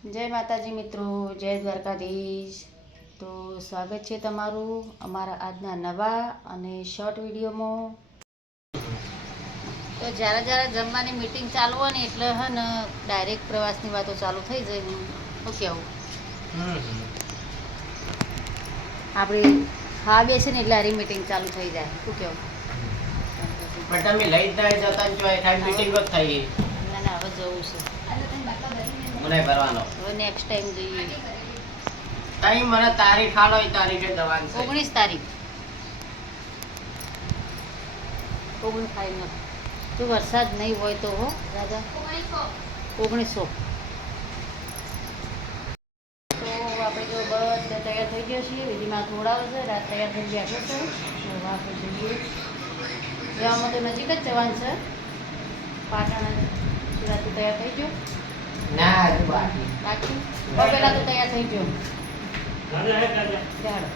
જય માતાજી મિત્રો, જય દ્વારકાધીશ। તો સ્વાગત છે તમારું અમારા આજના નવા અને શોર્ટ વિડીયોમાં। તો જ્યારે જ્યારે જમવાની મીટિંગ ચાલુ હોય ને એટલે હે ને ડાયરેક્ટ પ્રવાસની વાતો ચાલુ થઈ જાય ને શું કહેવું આપણે હા બેસે ને એટલે હારી મીટિંગ ચાલુ થઈ જાય શું કહેવું પણ તમે લઈ જતા જો ખાલી મીટિંગ જ થઈ ના ના હવે જવું છે મને ભરવાનો હવે નેક્સ્ટ ટાઈમ જોઈએ ટાઈમ મને તારીખ આલો એ તારીખે જવાનું છે 19 તારીખ 19 ફાઇનલ જો વરસાદ નહીં હોય તો હો રાજા 1900 તો આપણે જો બધા તૈયાર થઈ ગયા છીએ વિધિમાં થોડાવે છે રાત તૈયાર થઈ બેઠો છે હવે આપણે જઈએ જવામાં તો નજીક જ જવાનું છે પાટણ રાતું તૈયાર થઈ ગયો ના હજુ બાકી બાકી પહેલાં તો તૈયાર થઈ ગયો જાડો